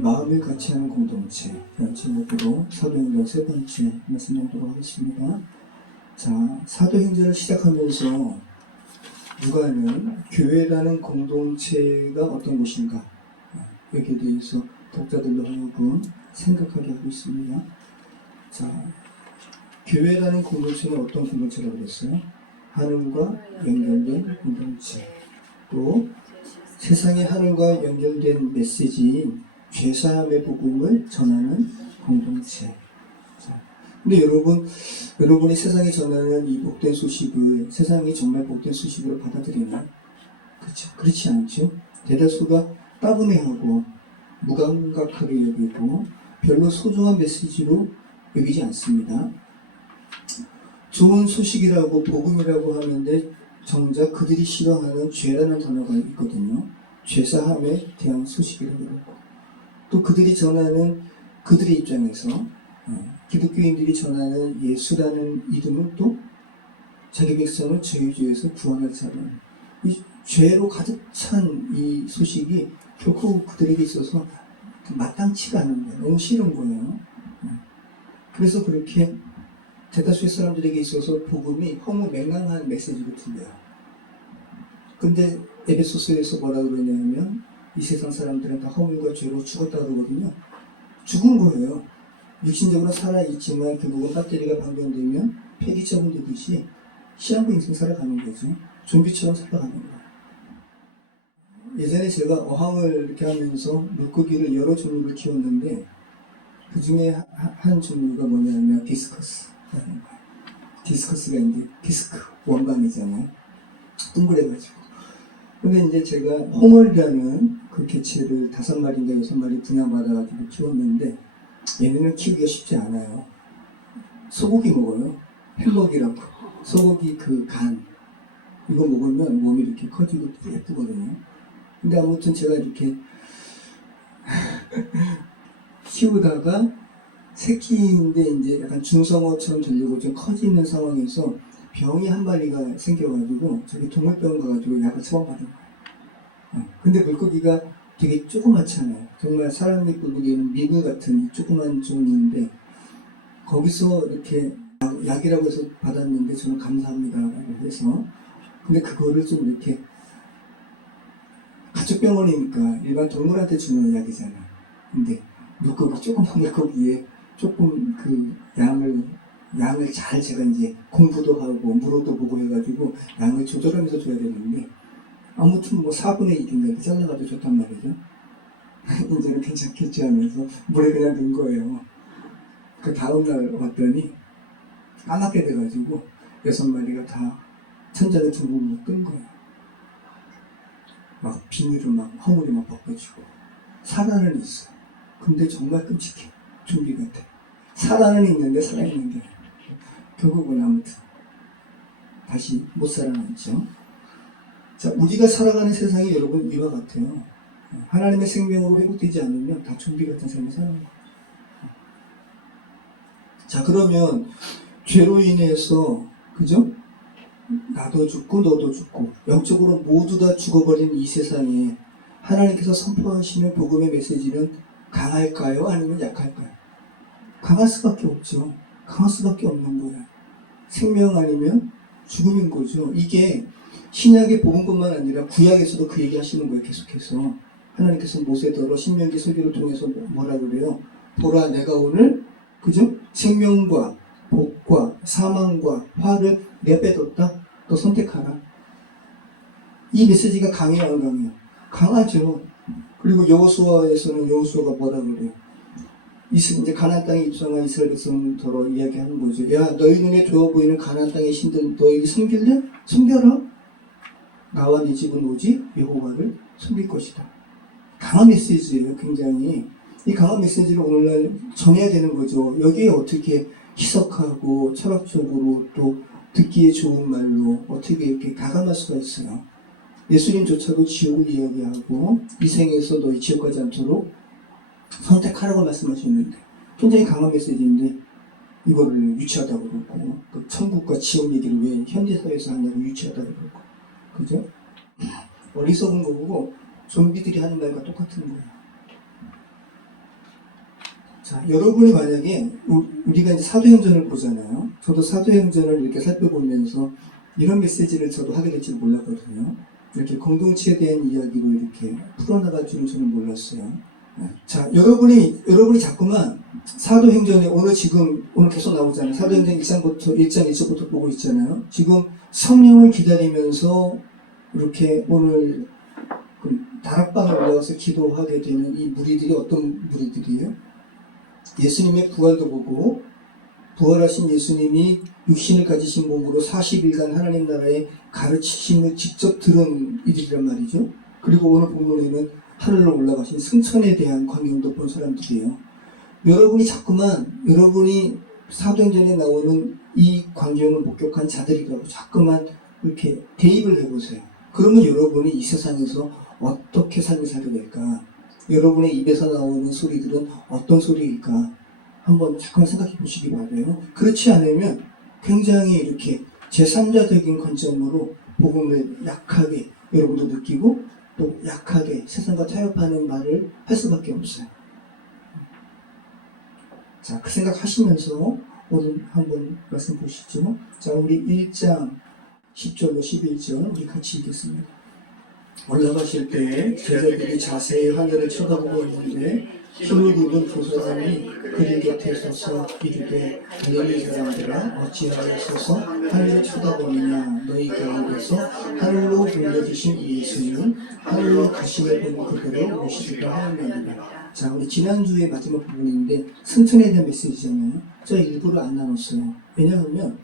마음을 같이 하는 공동체 라는 제목으로 사도행전 세 번째 말씀 나누도록 하겠습니다. 자, 사도행전을 시작하면서 누가는 교회라는 공동체가 어떤 곳인가 여기에 대해서 독자들로 하여금 생각하게 하고 있습니다. 자, 교회라는 공동체는 어떤 공동체라고 그랬어요? 하늘과 연결된 공동체, 또 세상의 하늘과 연결된 메시지인 죄사함의 복음을 전하는 공동체. 근데 여러분이 세상에 전하는 이 복된 소식을 세상이 정말 복된 소식으로 받아들이나? 그렇죠? 그렇지 않죠? 대다수가 따분해하고 무감각하게 여기고 별로 소중한 메시지로 여기지 않습니다. 좋은 소식이라고 복음이라고 하는데 정작 그들이 싫어하는 죄라는 단어가 있거든요. 죄사함에 대한 소식이라고 그러고 또 그들이 전하는 그들의 입장에서 기독교인들이 전하는 예수라는 이름은 또 자기 백성을 죄의주에서 구원할 사람, 이 죄로 가득 찬 이 소식이 결코 그들에게 있어서 마땅치가 않은 거예요. 너무 싫은 거예요. 그래서 그렇게 대다수의 사람들에게 있어서 복음이 허무맹랑한 메시지로 들려요. 근데 에베소서에서 뭐라 그러냐면 이 세상 사람들은 다 허물과 죄로 죽었다 그러거든요. 죽은 거예요. 육신적으로 살아있지만 결국은 배터리가 방전되면 폐기처분 되듯이 시한부 인생 살아가는 거죠. 좀비처럼 살아가는 거예요. 예전에 제가 어항을 이렇게 하면서 물고기를 여러 종류를 키웠는데 그 중에 한 종류가 뭐냐면 디스커스. 디스커스가 이제 디스크 원반이잖아요. 동그래가지고. 근데 이제 제가 홍어리라는 그 개체를 5마리인가 6마리 분양받아가지고 키웠는데 얘네는 키우기가 쉽지 않아요. 소고기 먹어요. 햄버기라고. 소고기 그 간. 이거 먹으면 몸이 이렇게 커지고 예쁘거든요. 근데 아무튼 제가 이렇게 키우다가 새끼인데 이제 약간 중성어처럼 되려고 좀 커지는 상황에서 병이 한 마리가 생겨가지고 저기 동물병원 가가지고 약을 처방받은 거예요. 근데 물고기가 되게 조그맣잖아요. 정말 사람이 물고기는 미물 같은 조그만 종류인데 거기서 이렇게 약이라고 해서 받았는데 저는 감사합니다라고 해서 근데 그거를 좀 이렇게 가축병원이니까 일반 동물한테 주는 약이잖아. 근데 물고기 조그만 물고기에 조금 그 양을 잘 제가 이제 공부도 하고 물어도 보고 해가지고 양을 조절하면서 줘야 되는데 아무튼 뭐 4분의 1인가 이렇게 잘라가지고 줬단 말이죠. 이제는 괜찮겠지 하면서 물에 그냥 넣은 거예요. 그 다음날 왔더니 까맣게 돼가지고 6마리가 다 천장에 둥둥 뜬 거예요. 막 비닐을 막 허물이 막 벗겨지고 살아는 있어. 근데 정말 끔찍해. 좀비 같아. 살아는 있는데 살아있는 게 결국은 아무튼 다시 못 살아남죠. 자, 우리가 살아가는 세상이 여러분 이와 같아요. 하나님의 생명으로 회복되지 않으면 다 좀비 같은 삶을 사는 거예요. 자, 그러면 죄로 인해서 그죠? 나도 죽고 너도 죽고 영적으로 모두 다 죽어버린 이 세상에 하나님께서 선포하시는 복음의 메시지는 강할까요? 아니면 약할까요? 강할 수밖에 없죠. 강할 수밖에 없는 거예요. 생명 아니면 죽음인 거죠. 이게 신약의 복음뿐만 아니라 구약에서도 그 얘기 하시는 거예요. 계속해서 하나님께서 모세더러 신명기 설교를 통해서 뭐라 그래요? 보라 내가 오늘 그죠? 생명과 복과 사망과 화를 내빼뒀다. 너 선택하라. 이 메시지가 강해요, 안 강해요? 강하죠. 그리고 여호수아에서는 여호수아가 뭐라 그래요? 이제 가나안 땅에 입성한 이스라엘 백성더러 이야기하는 거죠. 야, 너희 눈에 좋아 보이는 가나안 땅의 신들 너희 섬길래? 섬겨라. 나와 네 집은 오직 여호와를 섬길 것이다. 강한 메시지예요, 굉장히. 이 강한 메시지를 오늘날 전해야 되는 거죠. 여기에 어떻게 희석하고 철학적으로 또 듣기에 좋은 말로 어떻게 이렇게 가감할 수가 있어요. 예수님조차도 지옥을 이야기하고 이 생에서 너희 지옥 가지 않도록 선택하라고 말씀하셨는데 굉장히 강한 메시지인데 이거를 유치하다고 그러고 그 천국과 지옥 얘기를 왜 현대사회에서 하냐고 유치하다고 그러고 그죠? 어리석은 거고 좀비들이 하는 말과 똑같은 거예요. 자, 여러분이 만약에 우리가 이제 사도행전을 보잖아요. 저도 사도행전을 이렇게 살펴보면서 이런 메시지를 저도 하게 될 줄 몰랐거든요. 이렇게 공동체에 대한 이야기로 이렇게 풀어나갈 줄은 저는 몰랐어요. 네. 자, 여러분이 자꾸만 사도행전에 오늘 계속 나오잖아요. 사도행전 1장 1절부터 보고 있잖아요. 지금 성령을 기다리면서 이렇게 오늘 다락방에 올라가서 기도하게 되는 이 무리들이 어떤 무리들이에요? 예수님의 부활도 보고 부활하신 예수님이 육신을 가지신 몸으로 40일간 하나님 나라의 가르치심을 직접 들은 이들이란 말이죠. 그리고 오늘 본문에는 하늘로 올라가신 승천에 대한 광경도 본 사람들이에요. 여러분이 사도행전에 나오는 이 광경을 목격한 자들이라고 자꾸만 이렇게 대입을 해보세요. 그러면 여러분이 이 세상에서 어떻게 삶을 살게 될까? 여러분의 입에서 나오는 소리들은 어떤 소리일까? 한번 잠깐 생각해 보시기 바라요. 그렇지 않으면 굉장히 이렇게 제3자적인 관점으로 복음을 약하게 여러분도 느끼고 또 약하게 세상과 타협하는 말을 할 수밖에 없어요. 자, 그 생각하시면서 오늘 한번 말씀 보시죠. 자, 우리 1장 10절로 11절 우리 같이 읽겠습니다. 올라가실 때 제자들이 자세히 하늘을 쳐다보고 있는데 흰옷 입은 두 사람이 그들 곁에 서서 이르되 갈릴리 사람들아 어찌하여 서서 하늘을 쳐다보느냐. 너희 가운데서 하늘로 불려주신 예수는 하늘로 가심을 보는 그들을 모시리라 하느니라. 자, 우리 지난주에 마지막 부분인데 승천에 대한 메시지잖아요. 제가 일부러 안 나눴어요. 왜냐하면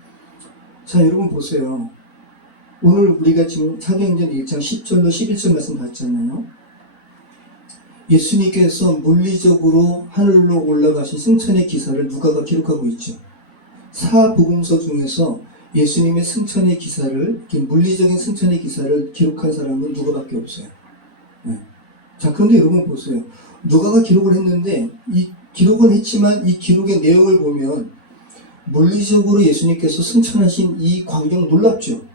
자, 여러분 보세요. 오늘 우리가 지금 사도행전 1장 10절로 11절 말씀 봤잖아요. 예수님께서 물리적으로 하늘로 올라가신 승천의 기사를 누가가 기록하고 있죠. 사복음서 중에서 예수님의 승천의 기사를, 물리적인 승천의 기사를 기록한 사람은 누가밖에 없어요. 네. 자, 그런데 여러분 보세요. 누가가 기록을 했는데 이 기록은 했지만 이 기록의 내용을 보면 물리적으로 예수님께서 승천하신 이 광경 놀랍죠.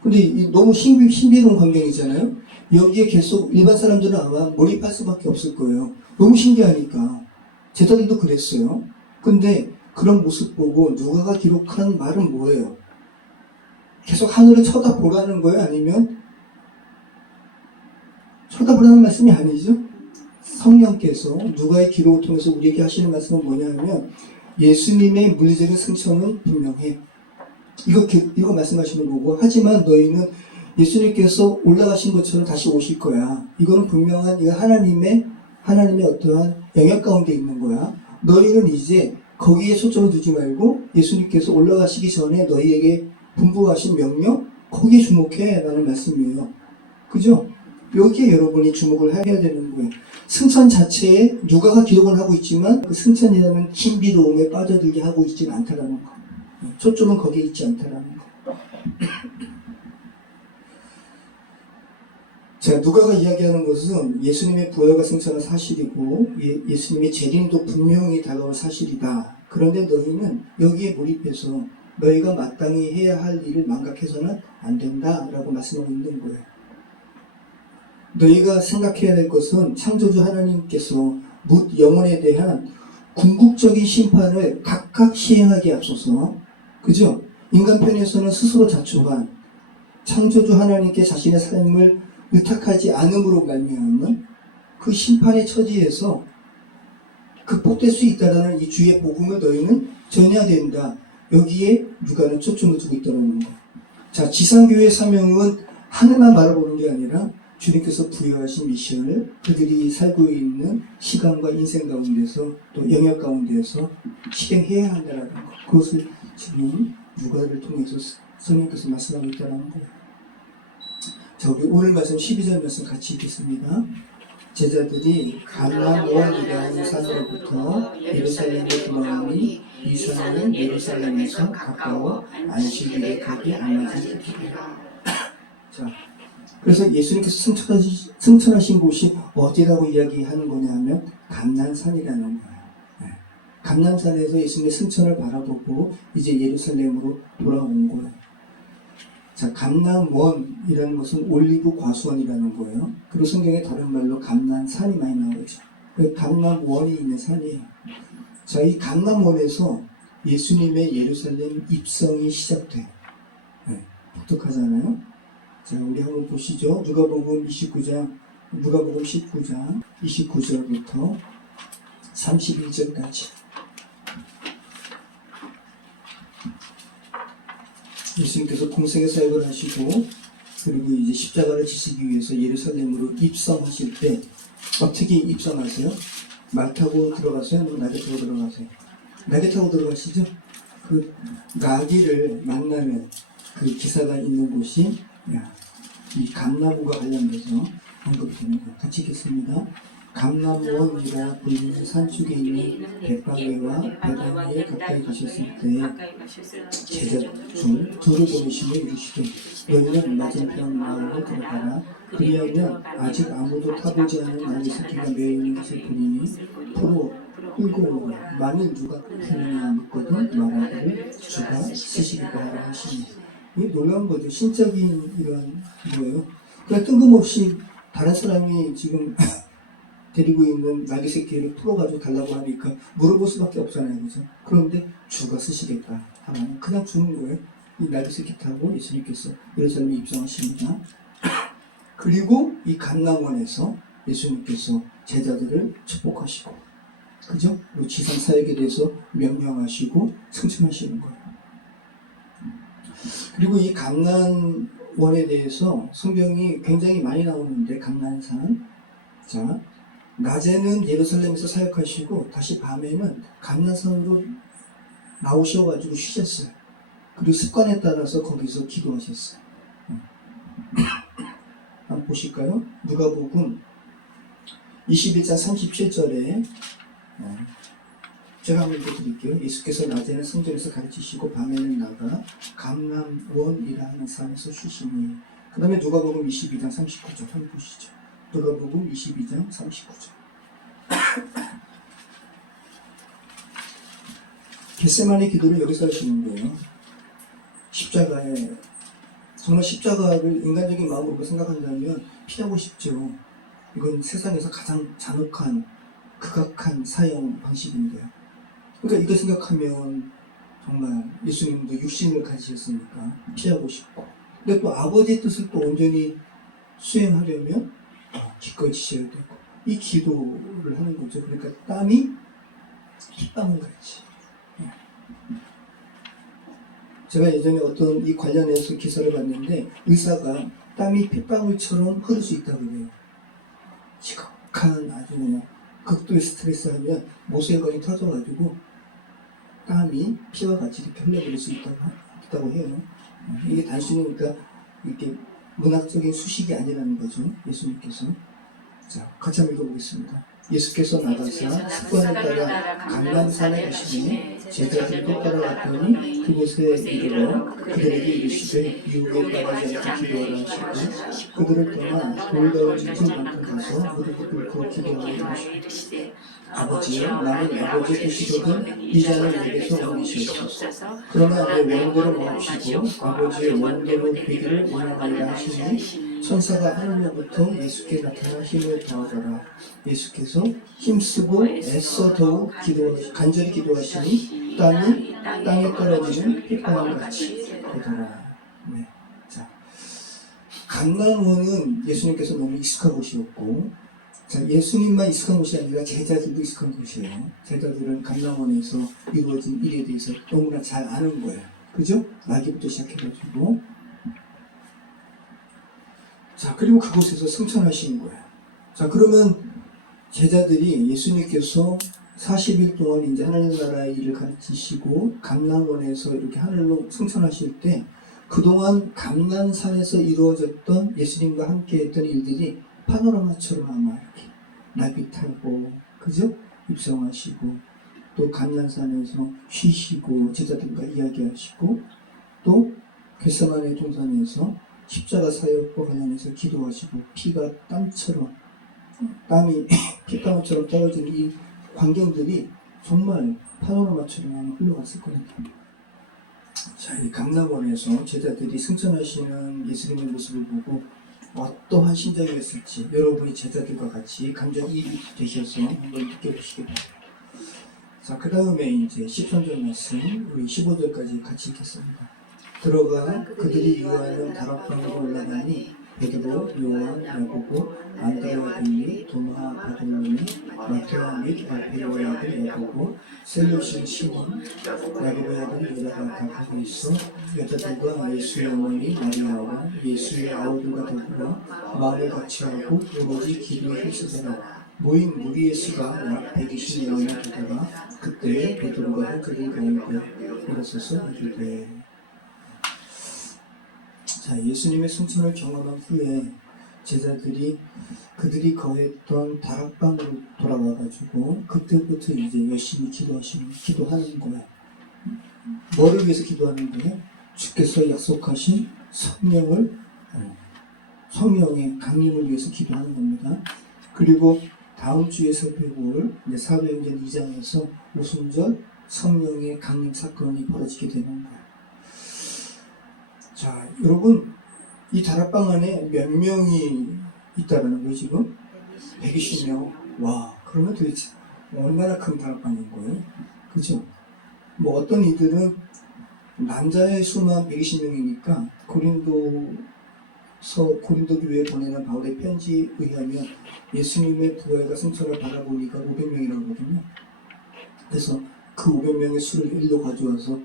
근데 너무 신비로운 광경이잖아요. 여기에 계속 일반 사람들은 아마 몰입할 수밖에 없을 거예요. 너무 신기하니까. 제자들도 그랬어요. 근데 그런 모습 보고 누가가 기록한 말은 뭐예요? 계속 하늘을 쳐다보라는 거예요? 아니면 쳐다보라는 말씀이 아니죠? 성령께서 누가의 기록을 통해서 우리에게 하시는 말씀은 뭐냐면 예수님의 물리적인 승천은 분명해. 이거 말씀하시는 거고, 하지만 너희는 예수님께서 올라가신 것처럼 다시 오실 거야. 이거는 분명한, 이거 하나님의 어떠한 영역 가운데 있는 거야. 너희는 이제 거기에 초점을 두지 말고 예수님께서 올라가시기 전에 너희에게 분부하신 명령, 거기에 주목해. 라는 말씀이에요. 그죠? 여기에 여러분이 주목을 해야 되는 거예요. 승천 자체에 누가가 기록을 하고 있지만 그 승천이라는 신비로움에 빠져들게 하고 있지는 않다라는 거. 초점은 거기에 있지 않다라는 거. 자, 누가가 이야기하는 것은 예수님의 부활과 승천은 사실이고 예수님의 재림도 분명히 다가올 사실이다. 그런데 너희는 여기에 몰입해서 너희가 마땅히 해야 할 일을 망각해서는 안 된다라고 말씀하고 있는 거예요. 너희가 생각해야 될 것은 창조주 하나님께서 묻 영혼에 대한 궁극적인 심판을 각각 시행하기에 앞서서, 그죠? 인간 편에서는 스스로 자초한 창조주 하나님께 자신의 삶을 의탁하지 않음으로 말미암은 그 심판의 처지에서 극복될 수 있다는 이 주의 복음을 너희는 전해야 된다. 여기에 누가는 초점을 두고 있다는 거. 자, 지상교회의 사명은 하늘만 바라보는 게 아니라 주님께서 부여하신 미션을 그들이 살고 있는 시간과 인생 가운데서 또 영역 가운데서 실행해야 한다는 것. 그것을 지금 누가를 통해서 성령께서 말씀하고 있다는 거예요. 자, 우리 오늘 말씀 12절 말씀 같이 읽겠습니다. 제자들이 갈라모아니라는 산으로부터 예루살렘에 도망하니 이 산은 예루살렘에서 가까워 안식일에 가기 알맞은 길이라. 자, 그래서 예수님께서 승천하신 곳이 어디라고 이야기하는 거냐면 감난산이라는 거예요. 네. 감난산에서 예수님의 승천을 바라보고 이제 예루살렘으로 돌아온 거예요. 자, 감난원이라는 것은 올리브 과수원이라는 거예요. 그리고 성경에 다른 말로 감난산이 많이 나오죠. 그 강남원이 있는 산이에요. 자, 이 강남원에서 예수님의 예루살렘 입성이 시작돼요. 네, 독특하잖아요. 자, 우리 한번 보시죠. 누가복음 19장 29절부터 31절까지. 예수님께서 공생의 사역을 하시고 그리고 이제 십자가를 지시기 위해서 예루살렘으로 입성하실 때 어떻게 입성하세요? 말 타고 들어가세요? 낙에 타고 들어가세요? 낙에 타고 들어가시죠? 그 나귀를 만나는 그 기사가 있는 곳이 이 감나무가 관련돼서 언급이 되는 거예요. 같이 읽겠습니다. 감남원이라 불리는 산쪽에 있는 벳바게와 베다니에 가까이 가셨을 때 제자 중 둘을 보내시며 이르시되 너희는 맞은편 마을로 들어가라. 그리하면 아직 아무도 타보지 않은 나귀 새끼가 매어 있는 것을 보리니 포로 끌고 오라. 만일 누가 그러냐 묻거든 말하기를 주가 쓰시겠다 하시니. 이게 놀라운 거죠. 신적인 이런 거예요. 그러니까 뜬금없이 다른 사람이 지금 데리고 있는 나귀 새끼를 풀어가지고 달라고 하니까 물어볼 수밖에 없잖아요. 그죠? 그런데 주가 쓰시겠다 하면 그냥 주는 거예요. 이 나귀 새끼 타고 예수님께서 예루살렘에 입성하십니다. 그리고 이 감람원에서 예수님께서 제자들을 축복하시고, 그죠? 그리고 지상 사역에 대해서 명령하시고 승천하시는 거예요. 그리고 이 감람원에 대해서 성경이 굉장히 많이 나오는데, 감람산. 자, 낮에는 예루살렘에서 사역하시고 다시 밤에는 감람산으로 나오셔가지고 쉬셨어요. 그리고 습관에 따라서 거기서 기도하셨어요. 한번 보실까요? 누가복음 21장 37절에 제가 한번 읽어드릴게요. 예수께서 낮에는 성전에서 가르치시고 밤에는 나가 감람원이라 하는 산에서 쉬시니. 그 다음에 누가복음 22장 39절 한번 보시죠. 누가복음 22장 39절. 겟세마네 기도를 여기서 하시는 거예요. 십자가에, 정말 십자가를 인간적인 마음으로 생각한다면 피하고 싶죠. 이건 세상에서 가장 잔혹한, 극악한 사형 방식인데요. 그러니까 이거 생각하면 정말 예수님도 육신을 가지셨으니까 피하고 싶고, 근데 또 아버지의 뜻을 또 온전히 수행하려면 기꺼이 지셔야 되고, 이 기도를 하는 거죠. 그러니까 땀이 핏방울 같이. 제가 예전에 어떤 이 관련해서 기사를 봤는데 의사가 땀이 핏방울처럼 흐를 수 있다고 해요. 지극한 아주 그냥 극도의 스트레스 하면 모세혈관이 터져가지고 땀이 피와 같이 이렇게 흘러버릴 수 있다고 해요. 이게 단순히 그러니까 이렇게 문학적인 수식이 아니라는 거죠. 예수님께서. 자, 같이 한번 읽어보겠습니다. 예수께서 나가사 습관에 따라 감람산에 가시니 제자들도 따라갔더니 그곳에 이르러 그들에게 이르시되 유혹에 빠지지 않게 기도하라 하시고 그들을 떠나 돌다운 집만큼 가서 무릎을 꿇고 기도하라 하시고 아버지여 나는 아버지의 뜻이거든 이 잔을 내게서 옮기시옵소서. 그러나 내 원대로 마옵시고 아버지의 원대로 되기를 원하나이다 하시니 천사가 하늘로부터 예수께 나타나 힘을 더하더라. 예수께서 힘쓰고 애써 더욱 간절히 기도하시니 땀이 땅에 떨어지는 핏방울 같이 되더라. 네. 자, 감람원은 예수님께서 너무 익숙한 곳이었고, 자, 예수님만 익숙한 곳이 아니라 제자들도 익숙한 곳이에요. 제자들은 감람원에서 이루어진 일에 대해서 너무나 잘 아는 거예요. 그죠? 나기부터 시작해가지고. 자, 그리고 그곳에서 승천하신 거예요. 자, 그러면 제자들이 예수님께서 40일 동안 이제 하나님 나라의 일을 가르치시고 감람원에서 이렇게 하늘로 승천하실 때 그동안 감람산에서 이루어졌던 예수님과 함께 했던 일들이 파노라마처럼 아마 이렇게 나귀 타고, 그죠? 입성하시고, 또 감람산에서 쉬시고, 제자들과 이야기하시고, 또 겟세마네 동산에서 십자가 사역과 관련해서 기도하시고, 피가 땀처럼, 땀이 핏방울처럼 떨어지는 이 광경들이 정말 파노라마처럼 흘러갔을 거예요. 자, 이 감람원에서 제자들이 승천하시는 예수님의 모습을 보고 어떠한 심정이었을지 여러분이 제자들과 같이 감정이입이 되셔서 한번 느껴보시기 바랍니다. 자, 그 다음에 이제 13절 말씀 우리 15절까지 같이 읽겠습니다. 들어가 그들이 유하는 다락방으로 올라가니 베드로, 요한, 야고보, 안드레와 빌리, 도마, 바돌로메, 마테와 및 알페오의 아들 야고보, 셀로시 시몬, 야고보의 아들 유다가 다 가고 있어 여자들과 예수의 어머니 마리아와 예수의 아우들과 더불어 마음을 같이하고 오로지 기도에 힘쓰더라. 모인 무리의 수가 약 120명이나 되다가 그때 베드로가 그들 가운데 일어서서 이르되. 자, 예수님의 승천을 경험한 후에 제자들이 그들이 거했던 다락방으로 돌아와가지고 그때부터 이제 열심히 기도하는 거야. 뭐를 위해서 기도하는 거야? 주께서 약속하신 성령의 강림을 위해서 기도하는 겁니다. 그리고 다음 주에 살펴볼 사도행전 2장에서 오순절 성령의 강림 사건이 벌어지게 되는 거야. 자, 여러분, 이 다락방 안에 몇 명이 있다라는 거예요, 지금? 120명. 와, 그러면 도대체 얼마나 큰 다락방인 거예요? 그죠? 뭐 어떤 이들은 남자의 수만 120명이니까 고린도 교회에 보내는 바울의 편지에 의하면 예수님의 부활과 승천을 바라보니까 500명이라고 하거든요. 그래서 그 500명의 수를 일로 가져와서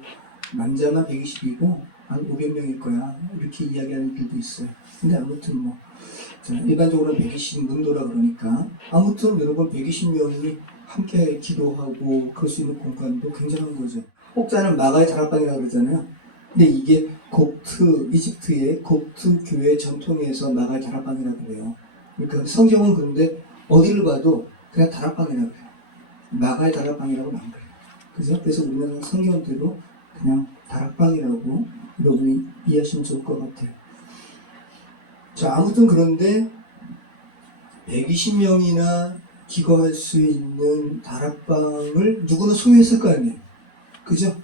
남자만 120이고 한 500명일 거야 이렇게 이야기하는 분들도 있어요. 근데 아무튼 뭐 일반적으로는 120 문도라 그러니까 아무튼 여러분 120명이 함께 기도하고 그럴 수 있는 공간도 굉장한 거죠. 혹자는 마가의 다락방이라고 그러잖아요. 근데 이게 이집트의 kop트 교회 전통에서 마가의 다락방이라고 그래요. 그러니까 성경은 그런데 어디를 봐도 그냥 다락방이라고 해요. 마가의 다락방이라고는 안 그래요. 그죠? 그래서 우리나라 성경대로 그냥 다락방이라고 여러분이 이해하시면 좋을 것 같아요. 자, 아무튼 그런데 120명이나 기거할 수 있는 다락방을 누구는 소유했을 거 아니에요. 그죠?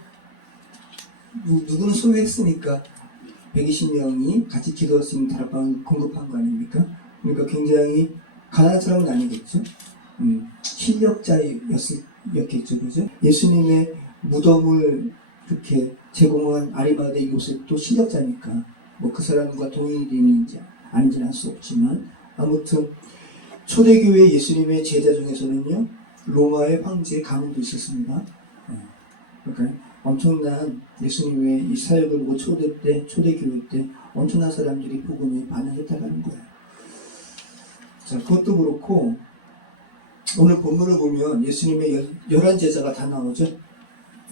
누구는 소유했으니까 120명이 같이 기도할 수 있는 다락방을 공급한 거 아닙니까? 그러니까 굉장히 가난한 사람은 아니겠죠? 실력자였겠죠, 그죠? 예수님의 무덤을 이렇게 제공한 아리마대 요셉도 실력자니까 뭐 그 사람과 동일인지 아닌지는 알 수 없지만 아무튼 초대교회 예수님의 제자 중에서는요 로마의 황제 가문도 있었습니다. 그러니까 엄청난 예수님의 이 사역을 보고 초대교회 때 엄청난 사람들이 복음에 반응했다는 거예요. 자, 그것도 그렇고 오늘 본문을 보면 예수님의 11제자가 다 나오죠.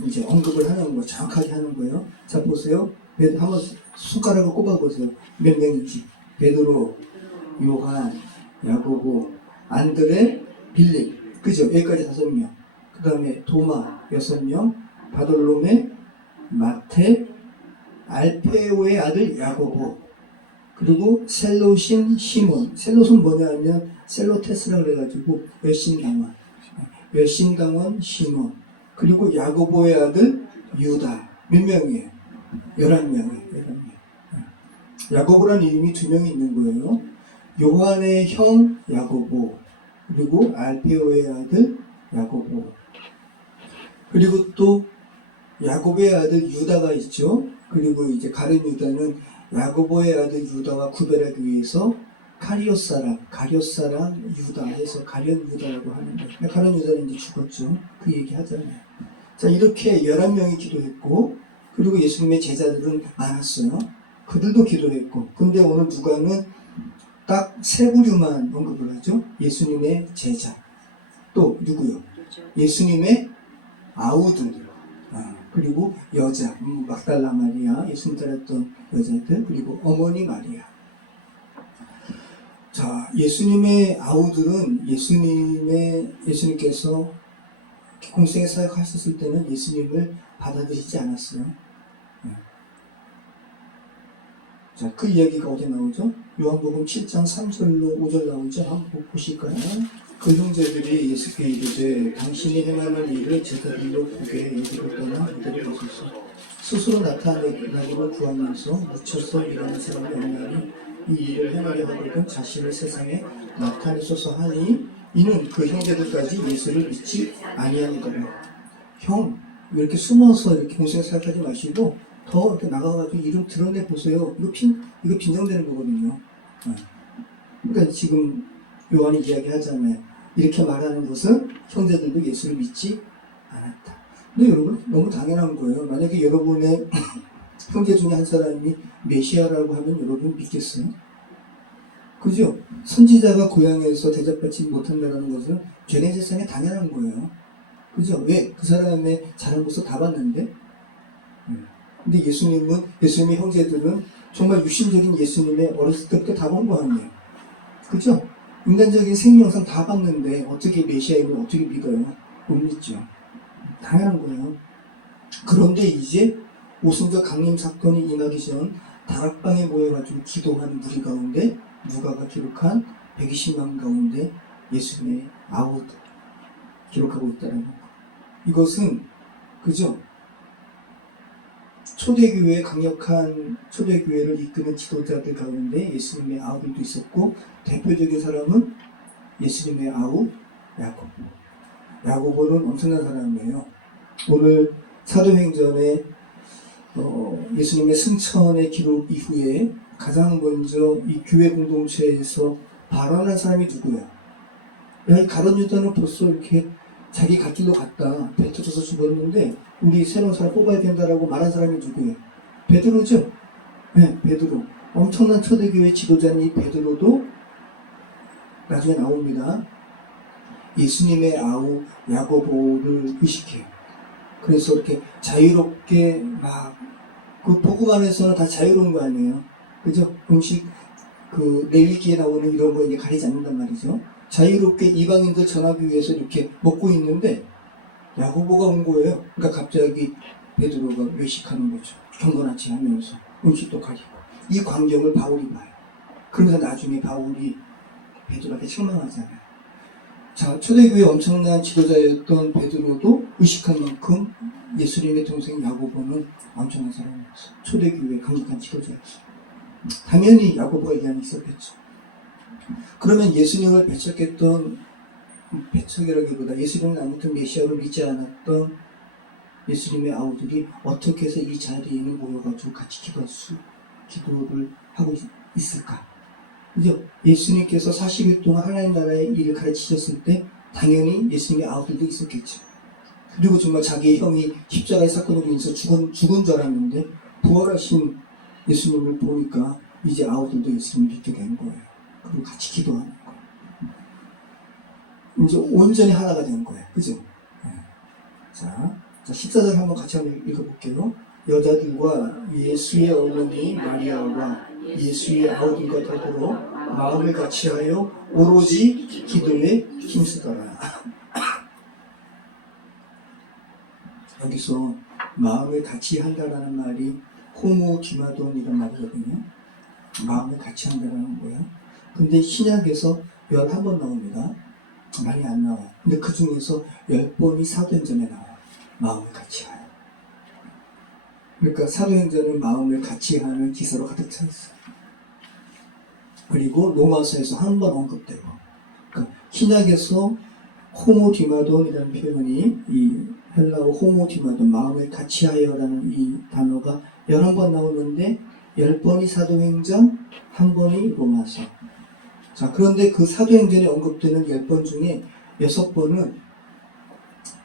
이제 언급을 하는 거, 정확하게 하는 거예요. 자, 보세요. 한번 손가락을 꼽아보세요. 몇 명인지. 베드로, 요한, 야고보, 안드레, 빌리. 그죠? 여기까지 5명. 그 다음에 도마 6명, 바돌로메, 마테, 알페오의 아들 야고보, 그리고 셀로신 시몬. 셀롯은 뭐냐 하면 셀로테스라고 그래가지고 열심강원 시몬, 그리고 야고보의 아들 유다. 몇 명이에요? 11명이에요. 야고보라는 이름이 2명이 있는 거예요. 요한의 형 야고보, 그리고 알페오의 아들 야고보, 그리고 또 야고보의 아들 유다가 있죠. 그리고 이제 가룟 유다는 야고보의 아들 유다와 구별하기 위해서 가룟 사람 유다 해서 가룟 유다라고 하는 거예요. 가룟 유다는 이제 죽었죠. 그 얘기 하잖아요. 자, 이렇게 11명이 기도했고, 그리고 예수님의 제자들은 많았어요. 그들도 기도했고, 근데 오늘 누가는 딱 3부류만 언급을 하죠. 예수님의 제자, 또 누구요? 예수님의 아우들, 그리고 여자, 막달라 마리아, 예수님 따랐던 여자들, 그리고 어머니 마리아. 자, 예수님의 아우들은 예수님께서 공생의 사역하셨을 때는 예수님을 받아들이지 않았어요. 자, 그 이야기가 어디 나오죠? 요한복음 7장 3절로 5절 나오죠? 한번 보실까요? 그 형제들이 예수께 이르되 당신이 행하는 일을 제자들로 보게 이들을 떠나 이들을 보소서. 스스로 나타나기를 구하면서 묻혀서 일하는 사람이 없나니 이 일을 행하려 하거든 자신을 세상에 나타내소서 하니 이는 그 형제들까지 예수를 믿지 아니하니더라. 형 이렇게 숨어서 이렇게 공생을 생각하지 마시고 더 이렇게 나가가지고 이름 드러내 보세요. 이거 빈정되는 거거든요. 그러니까 지금 요한이 이야기하잖아요. 이렇게 말하는 것은 형제들도 예수를 믿지 않았다. 근데 여러분 너무 당연한 거예요. 만약에 여러분의 형제 중에 한 사람이 메시아라고 하면 여러분 믿겠어요? 그죠? 선지자가 고향에서 대접받지 못한다는 것은 죄된 세상에 당연한 거예요. 그죠? 왜? 그 사람의 잘한 모습 다 봤는데? 근데 예수님의 형제들은 정말 유신적인 예수님의 어렸을 때부터 다 본 거 아니에요. 그죠? 인간적인 생명상 다 봤는데 어떻게 메시아임을 어떻게 믿어요? 못 믿죠. 당연한 거예요. 그런데 이제 오순절 강림 사건이 임하기 전 다락방에 모여가지고 기도한 무리 가운데 누가가 기록한 120만 가운데 예수님의 아웃 기록하고 있다는 거. 이것은 그죠? 초대교회 강력한 초대교회를 이끄는 지도자들 가운데 예수님의 아우들도 있었고 대표적인 사람은 예수님의 아우 야고보. 야고보는 엄청난 사람이에요. 오늘 사도행전에 예수님의 승천의 기록 이후에 가장 먼저 이 교회 공동체에서 발언한 사람이 누구야? 야, 이 가룟 유다는 벌써 이렇게 자기 갈 길로 갔다. 뱉어져서 죽었는데 우리 새로운 사람 뽑아야 된다라고 말한 사람이 누구예요? 베드로죠? 네, 베드로. 엄청난 초대교회 지도자인 이 베드로도 나중에 나옵니다. 예수님의 아우 야고보를 의식해요. 그래서 이렇게 자유롭게 그 복음 안에서는 다 자유로운 거 아니에요? 그죠? 음식 레위기에 나오는 이런 거 이제 가리지 않는단 말이죠. 자유롭게 이방인들 전하기 위해서 이렇게 먹고 있는데 야고보가 온 거예요. 그러니까 갑자기 베드로가 외식하는 거죠. 경건하지 하면서 음식도 가리고 이 광경을 바울이 봐요. 그러면서 나중에 바울이 베드로한테 책망하잖아요. 자, 초대교회 엄청난 지도자였던 베드로도 의식한 만큼 예수님의 동생 야고보는 엄청난 사람이었어요. 초대교회 강력한 지도자였어요. 당연히 야고보가 이 안에 있었겠죠. 그러면 예수님을 배척이라기보다 예수님은 아무튼 메시아로 믿지 않았던 예수님의 아우들이 어떻게 해서 이 자리에는 모여가지고 같이 기도를 하고 있을까? 그죠? 예수님께서 40일 동안 하나님 나라의 일을 가르치셨을 때 당연히 예수님의 아우들도 있었겠죠. 그리고 정말 자기의 형이 십자가의 사건으로 인해서 죽은 줄 알았는데 부활하신 예수님을 보니까 이제 아우들도 예수님을 믿게 된 거예요. 그리고 같이 기도하는 거예요. 이제 온전히 하나가 된 거예요. 그죠? 네. 자, 14절 한번 같이 한번 읽어볼게요. 여자들과 예수의 어머니 마리아와 예수의 아우들과 더불어 마음을 같이하여 오로지 기도에 힘쓰더라. 여기서 마음을 같이 한다라는 말이 호모디마돈이라는 말이거든요. 마음을 같이 한다라는 거예요. 근데 신약에서 11번 나옵니다. 많이 안 나와요. 근데 그 중에서 10번이 사도행전에 나와요. 마음을 같이 하여. 그러니까 사도행전은 마음을 같이 하는 기사로 가득 차 있어요. 그리고 로마서에서 한 번 언급되고, 그러니까 신약에서 호모디마돈이라는 표현이 이 헬라어 호모디마돈, 마음을 같이 하여라는 이 단어가 11번 나오는데 10번이 사도행전, 1번이 로마서. 자, 그런데 그 사도행전에 언급되는 10번 중에 6번은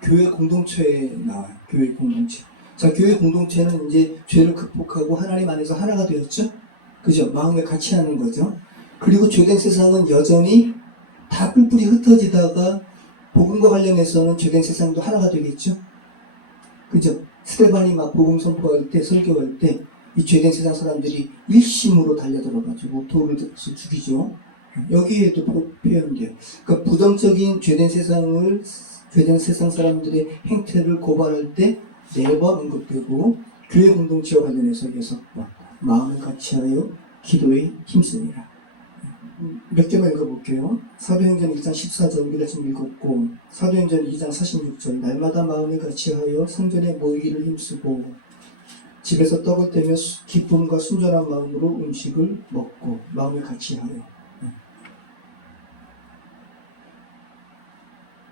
교회 공동체에 나와요. 교회 공동체. 자, 교회 공동체는 이제 죄를 극복하고 하나님 안에서 하나가 되었죠? 그죠? 마음을 같이 하는 거죠. 그리고 죄된 세상은 여전히 다 뿔뿔이 흩어지다가 복음과 관련해서는 죄된 세상도 하나가 되겠죠? 그죠? 스데반이 막 복음 선포할 때, 설교할 때 이 죄된 세상 사람들이 일심으로 달려들어가지고 돌을 들어서 죽이죠. 여기에도 표현돼요. 그러니까 부정적인 죄된 세상 사람들의 행태를 고발할 때 4번 언급되고 교회 공동체와 관련해서 6번 마음을 같이하여 기도에 힘쓰니라. 몇 개만 읽어볼게요. 사도행전 1장 14절 우리가 지금 읽었고, 사도행전 2장 46절 날마다 마음을 같이하여 성전에 모이기를 힘쓰고. 집에서 떡을 떼며 기쁨과 순전한 마음으로 음식을 먹고 마음을 같이하여.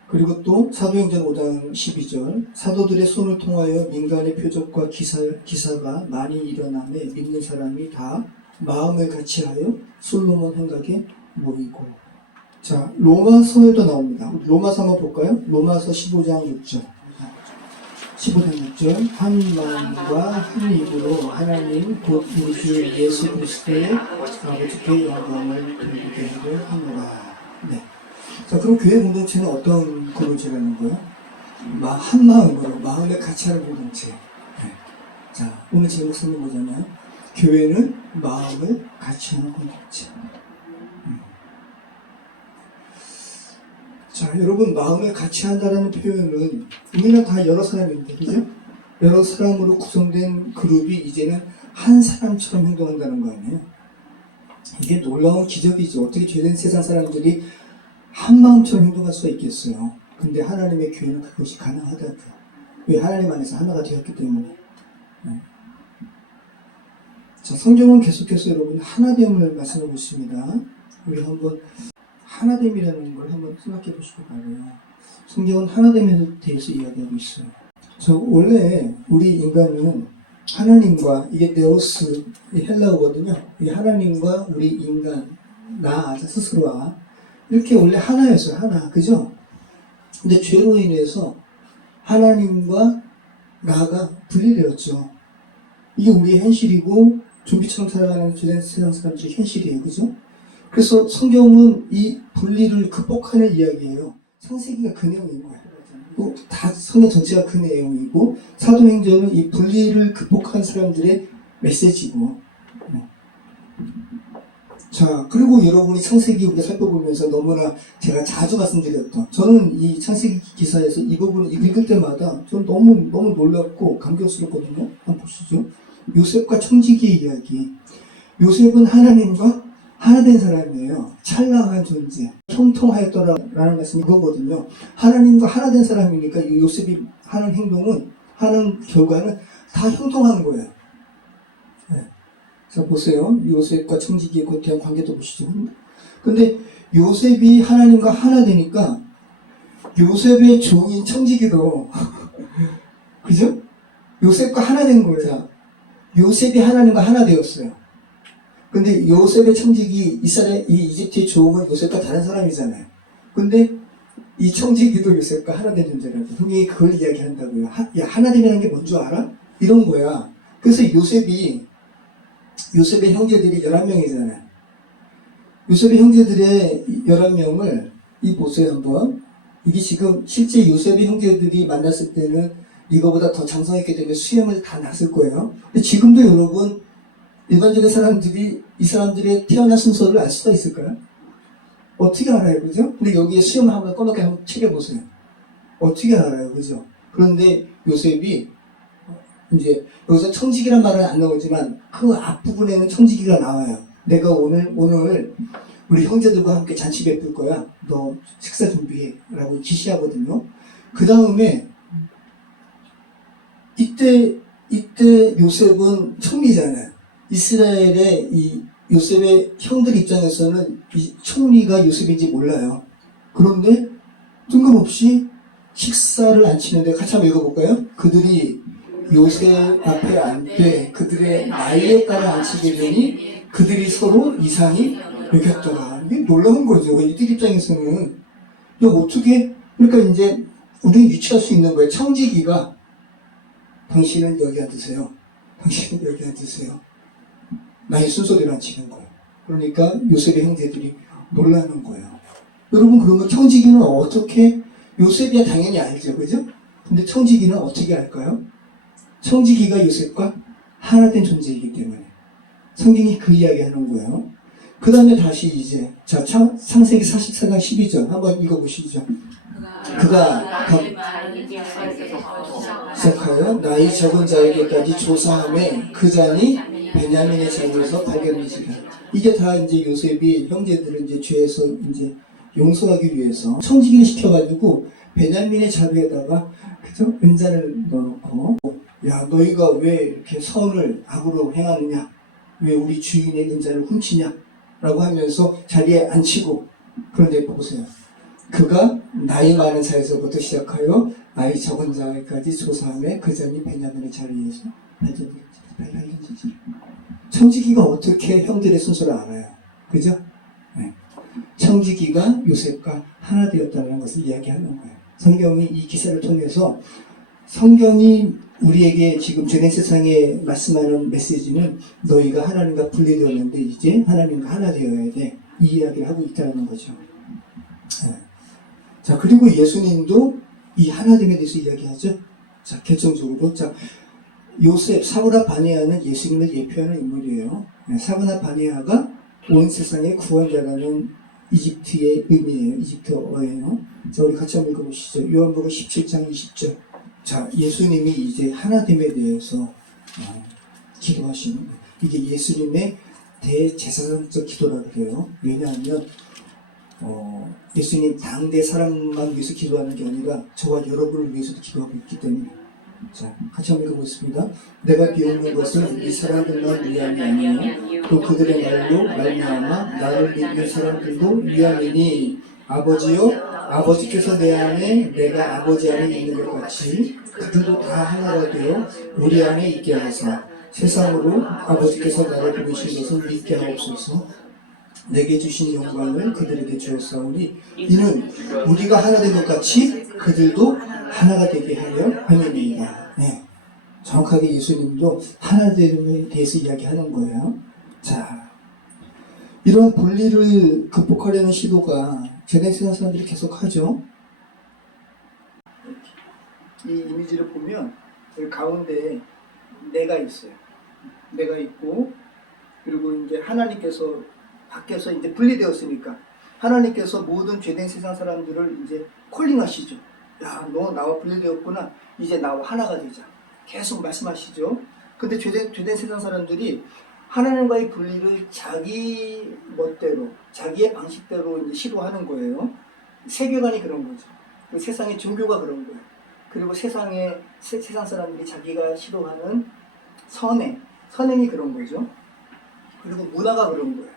그리고 또 사도행전 5장 12절 사도들의 손을 통하여 민간의 표적과 기사가 많이 일어나매 믿는 사람이 다 마음을 같이하여 솔로몬 행각에 모이고. 자, 로마서에도 나옵니다. 로마서 한번 볼까요? 로마서 15장 6절 15장 6절 한 마음과 한 입으로 하나님 곧 우리 주 예수 그리스도의 아버지께 영광을 돌리기를 하노라. 네. 자, 그럼 교회 공동체는 어떤 공동체라는 거예요? 한 마음으로 마음을 같이 하는 공동체. 네. 자, 오늘 제 목소리 뭐냐면 교회는 마음을 같이 하는 공동체. 자, 여러분, 마음을 같이 한다라는 표현은 우리는 다 여러 사람인데, 그죠? 여러 사람으로 구성된 그룹이 이제는 한 사람처럼 행동한다는 거 아니에요? 이게 놀라운 기적이죠. 어떻게 죄된 세상 사람들이 한 마음처럼 행동할 수가 있겠어요? 근데 하나님의 교회는 그것이 가능하다고요. 왜? 하나님 안에서 하나가 되었기 때문에. 네. 자, 성경은 계속해서 여러분 하나됨을 말씀하고 있습니다. 우리 한번 하나됨이라는 걸 한번 생각해 보시기 바라요. 성경은 하나됨에 대해서 이야기하고 있어요. 저 원래 우리 인간은 하나님과, 이게 네오스 헬라어거든요. 이 하나님과 우리 인간, 나 스스로와 이렇게 원래 하나였어요. 하나, 그죠? 근데 죄로 인해서 하나님과 나가 분리되었죠. 이게 우리의 현실이고 좀비처럼 살아가는 죄된 세상 사람들의 현실이에요. 그죠? 그래서 성경은 이 분리를 극복하는 이야기예요. 창세기가 그 내용인 거예요. 다 성경 전체가 그 내용이고 사도행전은 이 분리를 극복한 사람들의 메시지고. 자, 그리고 여러분이 창세기 우리가 살펴보면서 너무나 제가 자주 말씀드렸던, 저는 이 창세기 기사에서 이 부분을 읽을 때마다 저는 너무 놀랍고 감격스럽거든요. 한번 보시죠. 요셉과 청지기의 이야기. 요셉은 하나님과 하나 된 사람이에요. 찰나한 존재. 형통하였더라라는 말씀이 그거거든요. 하나님과 하나 된 사람이니까 요셉이 하는 행동은, 하는 결과는 다 형통한 거예요. 네. 자, 보세요. 요셉과 청지기의 그 대한 관계도 보시죠. 근데 요셉이 하나님과 하나 되니까 요셉의 종인 청지기도 그죠? 요셉과 하나 된 거예요. 요셉이 하나님과 하나 되었어요. 근데 요셉의 청지기, 이 이집트의 종은 요셉과 다른 사람이잖아요. 근데 이 청지기도 요셉과 하나 된 존재라고. 성경이 그걸 이야기한다고요. 야, 하나 되면 게 뭔 줄 알아? 이런 거야. 그래서 요셉의 형제들이 11명이잖아요. 요셉의 형제들의 11명을, 이 보세요, 한번. 이게 지금 실제 요셉의 형제들이 만났을 때는 이거보다 더 장성했기 때문에 수염을 다 났을 거예요. 근데 지금도 여러분, 일반적인 사람들이 이 사람들의 태어난 순서를 알 수가 있을까요? 어떻게 알아요, 그죠? 근데 여기에 수염을 한번 검게 한번 칠해보세요. 어떻게 알아요, 그죠? 그런데 요셉이 이제 여기서 청지기란 말은 안 나오지만 그 앞부분에는 청지기가 나와요. 내가 오늘 우리 형제들과 함께 잔치 베풀 거야. 너 식사 준비해. 라고 지시하거든요. 그 다음에 이때 요셉은 총리잖아요. 이스라엘의 이 요셉의 형들 입장에서는 이 총리가 요셉인지 몰라요. 그런데 뜬금없이 식사를 안 치는데 같이 한번 읽어볼까요? 그들이 요셉 앞에 앉되 그들의 나이에 따라 앉히게 되니 그들이 서로 이상히 여겼더라. 이게 놀라운 거죠. 이들 입장에서는 이거 어떻게, 그러니까 이제 우리는 유추할 수 있는 거예요. 청지기가 당신은 여기 앉으세요. 당신은 여기 앉으세요. 나의 순서대로 앉히는 거예요. 그러니까 요셉의 형제들이 놀라는 거예요. 여러분, 그러면 청지기는 어떻게, 요셉이야 당연히 알죠, 그죠? 근데 청지기는 어떻게 알까요? 청지기가 요셉과 하나 된 존재이기 때문에. 성경이 그 이야기 하는 거예요. 그 다음에 다시 이제, 자, 창세기 44장 12절 한번 읽어보시죠. 그가 시작하여 나이 적은 자에게까지 조사함에 그 잔이 베냐민의 자손에서 발견되지라. 이게 다 이제 요셉이 형제들을 이제 죄에서 이제 용서하기 위해서 청지기를 시켜가지고 베냐민의 자루에다가 그죠? 은잔을 넣어놓고 야, 너희가 왜 이렇게 선을 악으로 행하느냐? 왜 우리 주인의 은자를 훔치냐? 라고 하면서 자리에 앉히고, 그런데 보세요. 그가 나이 많은 자에서부터 시작하여 나이 적은 자에까지 조사함에 그 자니 베냐민의 자리에서 발견되지. 청지기가 어떻게 형들의 순서를 알아요? 그죠? 네. 청지기가 요셉과 하나 되었다는 것을 이야기하는 거예요. 성경이 이 기사를 통해서 성경이 우리에게 지금 전의 세상에 말씀하는 메시지는 너희가 하나님과 분리되었는데 이제 하나님과 하나 되어야 돼. 이 이야기를 하고 있다는 거죠. 네. 자, 그리고 예수님도 이 하나됨에 대해서 이야기하죠. 자, 결정적으로. 자, 요셉, 사브나 바네아는 예수님을 예표하는 인물이에요. 네, 사브나 바네아가 온 세상의 구원자라는 이집트의 의미예요. 이집트어예요. 자, 우리 같이 한번 읽어보시죠. 요한복음 17장 20절. 자, 예수님이 이제 하나됨에 대해서 기도하시는 거예요. 이게 예수님의 대제사장적 기도라고 해요. 왜냐하면 예수님 당대 사람만 위해서 기도하는 게 아니라 저와 여러분을 위해서도 기도하고 있기 때문에. 자, 같이 한번 읽어보겠습니다. 내가 비웃는 것은 이 사람들만 위함이 아니요 또 그들의 말로 말미암아 나를 믿는 사람들도 위함이니 아버지여 아버지께서 내 안에 내가 아버지 안에 있는 것 같이 그들도 다 하나가 되어 우리 안에 있게 하사 세상으로 아버지께서 나를 보내신 것을 믿게 하옵소서. 내게 주신 영광을 그들에게 주었사오니 이는 우리가 하나 된 것 같이 그들도 하나가 되게 하려 함이니이다. 네. 정확하게 예수님도 하나됨에 대해서 이야기하는 거예요. 자, 이런 분리를 극복하려는 시도가 제네 세상 사람들이 계속 하죠. 이 이미지를 보면 여기 가운데 내가 있어요. 내가 있고 그리고 이제 하나님께서 밖에서 이제 분리되었으니까 하나님께서 모든 죄된 세상 사람들을 이제 콜링하시죠. 야, 너 나와 분리되었구나. 이제 나와 하나가 되자. 계속 말씀하시죠. 근데 죄된 세상 사람들이 하나님과의 분리를 자기 멋대로, 자기의 방식대로 이제 시도하는 거예요. 세계관이 그런 거죠. 그 세상의 종교가 그런 거예요. 그리고 세상 사람들이 자기가 시도하는 선행이 그런 거죠. 그리고 문화가 그런 거예요.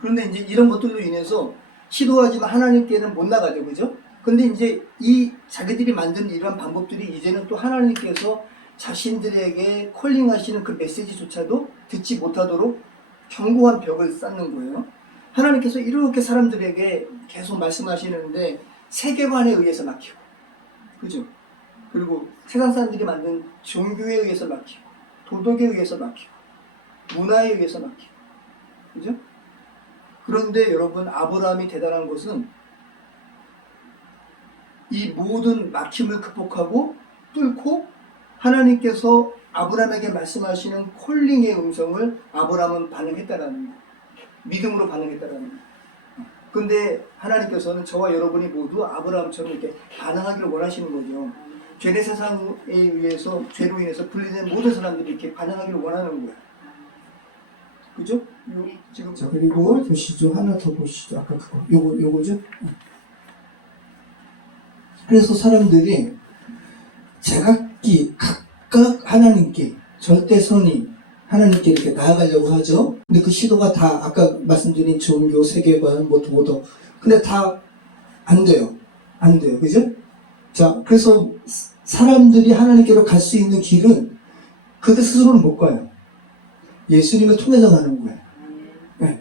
그런데 이제 이런 것들로 인해서 시도하지만 하나님께는 못 나가죠. 그죠? 근데 이제 이 자기들이 만든 이러한 방법들이 이제는 또 하나님께서 자신들에게 콜링하시는 그 메시지조차도 듣지 못하도록 견고한 벽을 쌓는 거예요. 하나님께서 이렇게 사람들에게 계속 말씀하시는데 세계관에 의해서 막히고, 그죠? 그리고 세상 사람들이 만든 종교에 의해서 막히고, 도덕에 의해서 막히고, 문화에 의해서 막히고, 그죠? 그런데 여러분, 아브라함이 대단한 것은 이 모든 막힘을 극복하고 뚫고 하나님께서 아브라함에게 말씀하시는 콜링의 음성을 아브라함은 반응했다라는 거예요. 믿음으로 반응했다라는 거예요. 그런데 하나님께서는 저와 여러분이 모두 아브라함처럼 이렇게 반응하기를 원하시는 거죠. 죄의 세상에 의해서 죄로 인해서 분리된 모든 사람들이 이렇게 반응하기를 원하는 거예요. 그죠? 지금 자, 그리고 보시죠. 하나 더 보시죠. 아까 그거. 요거죠? 그래서 사람들이 제각기 각각 하나님께 절대선이 하나님께 이렇게 나아가려고 하죠. 근데 그 시도가 다 아까 말씀드린 종교, 세계관, 뭐 도덕, 근데 다 안 돼요. 안 돼요. 그죠? 자, 그래서 사람들이 하나님께로 갈 수 있는 길은 그들 스스로는 못 가요. 예수님을 통해서 가는 거예요. 네.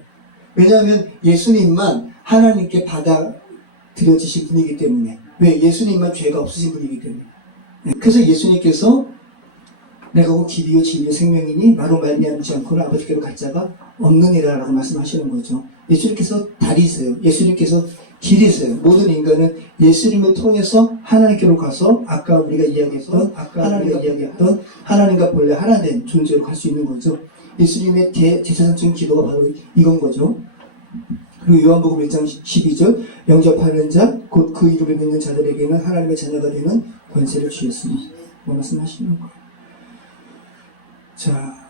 왜냐하면 예수님만 하나님께 받아들여지신 분이기 때문에. 왜? 예수님만 죄가 없으신 분이기 때문에. 네. 그래서 예수님께서 내가 곧 길이요 진리요 생명이니 나로 말미암지 않고는 아버지께로 갈 자가 없느니라 라고 말씀하시는 거죠. 예수님께서 다리세요. 예수님께서 길이세요. 모든 인간은 예수님을 통해서 하나님께로 가서 아까 우리가 이야기했던 하나님과 본래 하나 된 존재로 갈 수 있는 거죠. 예수님의 제사장적인 기도가 바로 이건 거죠. 그리고 요한복음 1장 12절 영접하는 자 곧 그 이름을 믿는 자들에게는 하나님의 자녀가 되는 권세를 주셨으니 뭐 말씀하시는 거예요. 자,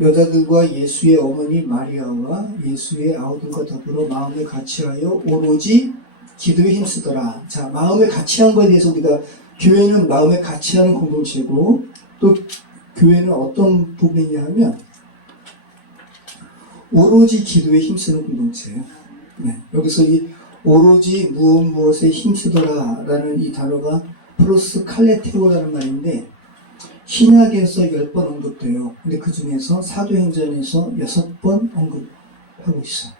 여자들과 예수의 어머니 마리아와 예수의 아우들과 더불어 마음을 같이하여 오로지 기도에 힘쓰더라. 자, 마음을 같이한 거에 대해서 우리가 교회는 마음에 같이 하는 공동체고, 또 교회는 어떤 부분이냐 하면 오로지 기도에 힘쓰는 공동체예요. 네. 여기서 이 오로지 무엇에 힘쓰더라 라는 이 단어가 프로스 칼레테오라는 말인데, 신약에서 10번 언급돼요. 근데 그 중에서 사도행전에서 6번 언급하고 있어요.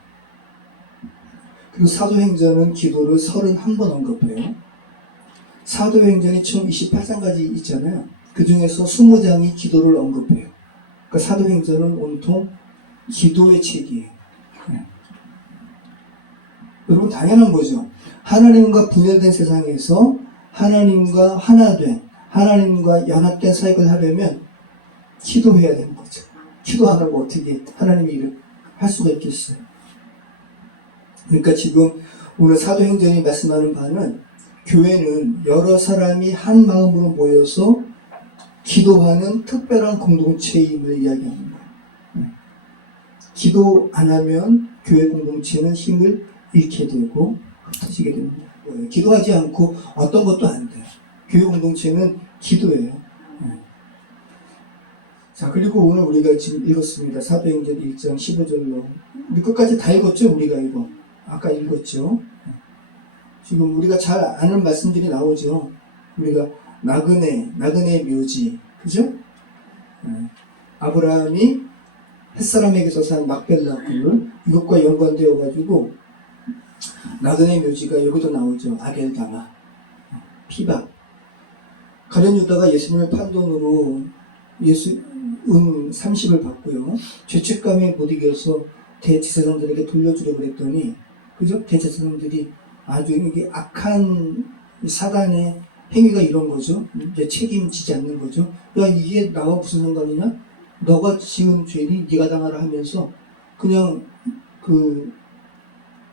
그리고 사도행전은 기도를 31번 언급해요. 사도행전이 총 28장까지 있잖아요. 그 중에서 20장이 기도를 언급해요. 그러니까 사도행전은 온통 기도의 책이에요. 네. 여러분, 당연한 거죠. 하나님과 분열된 세상에서 하나님과 하나된, 하나님과 연합된 사역을 하려면 기도해야 되는 거죠. 기도 안 하고 어떻게 하나님의 일을 할 수가 있겠어요. 그러니까 지금 오늘 사도행전이 말씀하는 바는 교회는 여러 사람이 한 마음으로 모여서 기도하는 특별한 공동체임을 이야기하는 거예요. 기도 안 하면 교회 공동체는 힘을 잃게 되고 흩어지게 됩니다. 기도하지 않고 어떤 것도 안 돼요. 교회 공동체는 기도예요. 자, 그리고 오늘 우리가 지금 읽었습니다. 사도행전 1장 15절로. 우리 끝까지 다 읽었죠? 우리가 이거. 아까 읽었죠? 지금 우리가 잘 아는 말씀들이 나오죠? 우리가 나그네 묘지. 그죠? 아브라함이 햇사람에게서 산 막벨라 굴, 이것과 연관되어가지고, 나그네 묘지가 여기도 나오죠. 아겔다마, 피박. 가룟 유다가 예수님을 판 돈으로 은 30을 받고요. 죄책감에 못 이겨서 대제사장들에게 돌려주려고 그랬더니, 그죠? 대제사장들이 아주 이게 악한 사단의 행위가 이런 거죠. 이제 책임지지 않는 거죠. 야, 이게 나와 무슨 상관이냐? 너가 지은 죄니 네가 당하라 하면서 그냥 그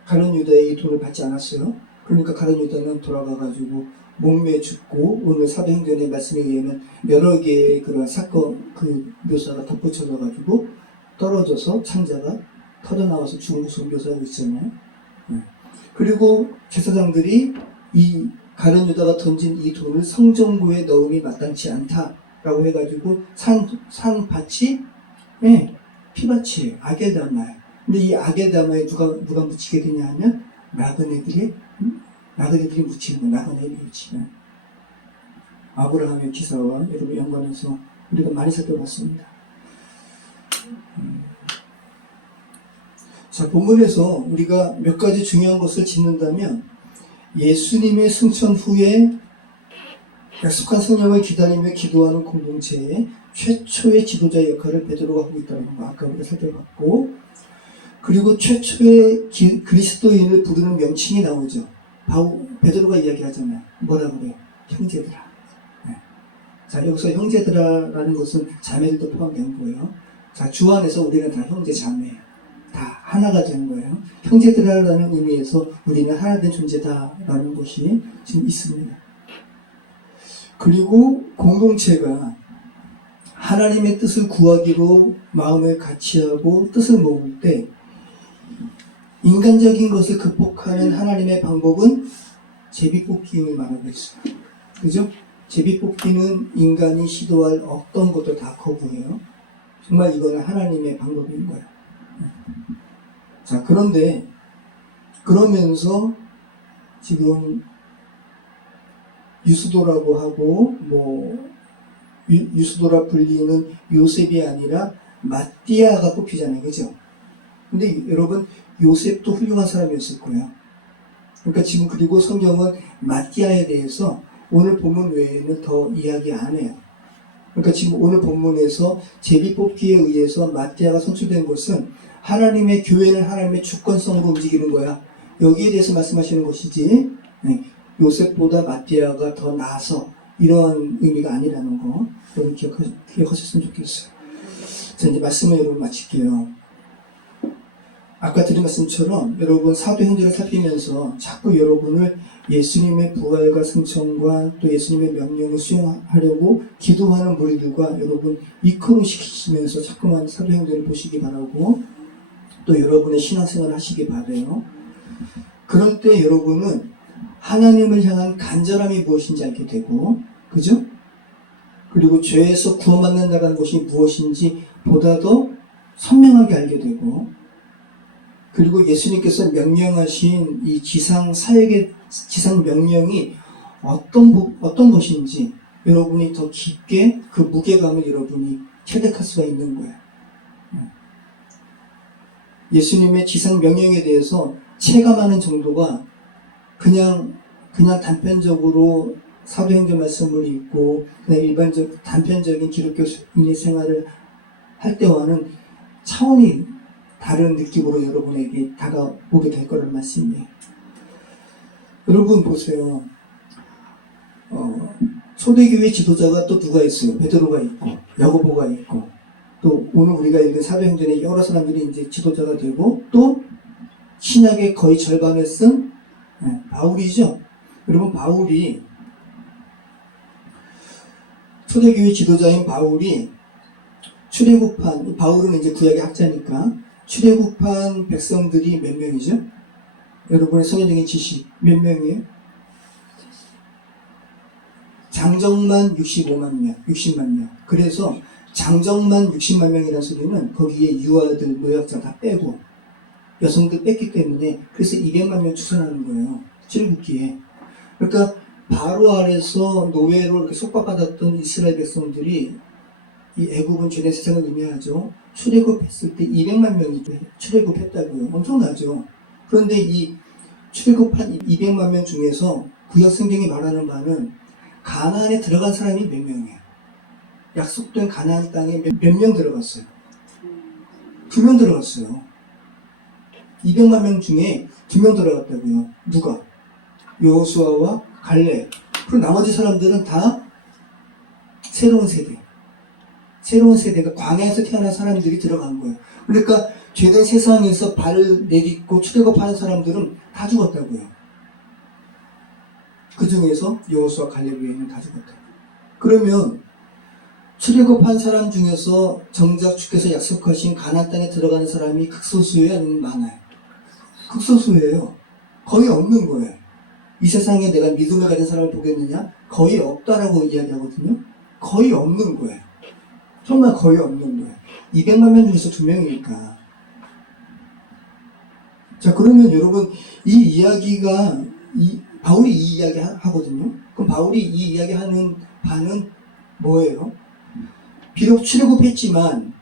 가룟 유다의 이 돈을 받지 않았어요. 그러니까 가룟 유다는 돌아가가지고 목매에 죽고, 오늘 사도행전의 말씀에 의하면 여러 개의 그런 사건 그 묘사가 덧붙여져가지고 떨어져서 창자가 터져나와서 죽은 것으로 묘사하고 있잖아요. 그리고 제사장들이 이 가룟 유다가 던진 이 돈을 성전고에 넣음이 마땅치 않다라고 해가지고 산 밭이 피밭이에요. 아겔다마예요. 근데 이 아겔다마에 누가 묻히게 되냐 하면 나그네들이 묻히는 거예요. 나그네들이 묻히면 아브라함의 기사와 여러분 연관해서 우리가 많이 살펴봤습니다. 자, 본문에서 우리가 몇 가지 중요한 것을 짚는다면, 예수님의 승천 후에 약속한 성령을 기다리며 기도하는 공동체의 최초의 지도자 역할을 베드로가 하고 있다는 거 아까 우리가 살펴봤고, 그리고 최초의 그리스도인을 부르는 명칭이 나오죠. 베드로가 이야기하잖아요. 뭐라 그래요? 형제들아. 네. 자, 여기서 형제들아라는 것은 자매들도 포함된 거예요. 자, 주 안에서 우리는 다 형제 자매예요. 다 하나가 되는 거예요. 형제들아라는 의미에서 우리는 하나된 존재다라는 것이 지금 있습니다. 그리고 공동체가 하나님의 뜻을 구하기로 마음을 같이하고 뜻을 모을 때, 인간적인 것을 극복하는 하나님의 방법은 제비뽑기임을 말하고 있어요. 그죠? 제비뽑기는 인간이 시도할 어떤 것도 다 거부해요. 정말 이거는 하나님의 방법인 거예요. 자, 그러면서 지금 유스도라고 하고 유스도라 불리는 요셉이 아니라 마띠아가 뽑히잖아요. 그죠? 근데 여러분, 요셉도 훌륭한 사람이었을 거예요. 그러니까 지금 그리고 성경은 마띠아에 대해서 오늘 본문 외에는 더 이야기 안 해요. 그러니까 지금 오늘 본문에서 제비뽑기에 의해서 마띠아가 선출된 것은 하나님의 교회는 하나님의 주권성으로 움직이는 거야. 여기에 대해서 말씀하시는 것이지, 요셉보다 마띠아가 더 나아서 이런 의미가 아니라는 거 여러분 기억하셨으면 좋겠어요. 자, 이제 말씀을 여러분 마칠게요. 아까 드린 말씀처럼 여러분 사도행전을 살피면서 자꾸 여러분을 예수님의 부활과 승천과 또 예수님의 명령을 수용하려고 기도하는 무리들과 여러분 이끌어시키시면서 자꾸만 사도행전을 보시기 바라고, 또 여러분의 신앙생활을 하시기 바라요. 그럴 때 여러분은 하나님을 향한 간절함이 무엇인지 알게 되고, 그죠? 그리고 죄에서 구원받는다는 것이 무엇인지 보다 더 선명하게 알게 되고, 그리고 예수님께서 명령하신 이 지상 사역의 지상 명령이 어떤 것인지 여러분이 더 깊게 그 무게감을 여러분이 체득할 수가 있는 거예요. 예수님의 지상 명령에 대해서 체감하는 정도가 그냥 단편적으로 사도행전 말씀을 읽고 그냥 단편적인 기독교인의 생활을 할 때와는 차원이 다른 느낌으로 여러분에게 다가오게 될 거란 말씀이에요. 여러분 보세요. 초대교회 지도자가 또 누가 있어요? 베드로가 있고 야고보가 있고 또 오늘 우리가 읽은 사도행전에 여러 사람들이 이제 지도자가 되고 또 신약의 거의 절반을 쓴 바울이죠. 여러분 초대교회 지도자인 바울이 출애굽한 바울은 이제 구약의 학자니까 출애굽한 백성들이 몇 명이죠? 여러분의 성경적인 지식 몇 명이에요? 장정만 60만 명. 그래서 장정만 60만 명이라는 소리는 거기에 유아들, 노약자 다 빼고 여성들 뺐기 때문에 그래서 200만 명 추산하는 거예요. 출애굽기에. 그러니까 바로 아래서 노예로 이렇게 속박받았던 이스라엘 백성들이 이 애굽은 죄된 세상을 의미하죠. 출애굽했을 때 200만 명이 출애굽했다고요. 엄청나죠. 그런데 이 출애굽한 200만 명 중에서 구약 성경이 말하는 바는 가나안에 들어간 사람이 몇 명이에요? 약속된 가나안 땅에 몇 명 들어갔어요? 2명 들어갔어요. 200만 명 중에 2명 들어갔다고요. 누가? 여호수아와 갈렙. 그리고 나머지 사람들은 다 새로운 세대가 광야에서 태어난 사람들이 들어간 거예요. 그러니까 죄된 세상에서 발을 내딛고 출애굽하는 사람들은 다 죽었다고요. 그 중에서 여호수아 갈렙 외에는 다 죽었다. 그러면 출애굽한 사람 중에서 정작 주께서 약속하신 가나안 땅에 들어가는 사람이 극소수예요, 아니면 많아요? 극소수예요. 거의 없는 거예요. 이 세상에 내가 믿음을 가진 사람을 보겠느냐? 거의 없다라고 이야기하거든요. 거의 없는 거예요. 정말 거의 없는 거예요. 200만 명 중에서 2명이니까. 자, 그러면 여러분 이 이야기가 바울이 이 이야기 하거든요. 그럼 바울이 이 이야기 하는 바는 뭐예요? 비록 출애굽했지만,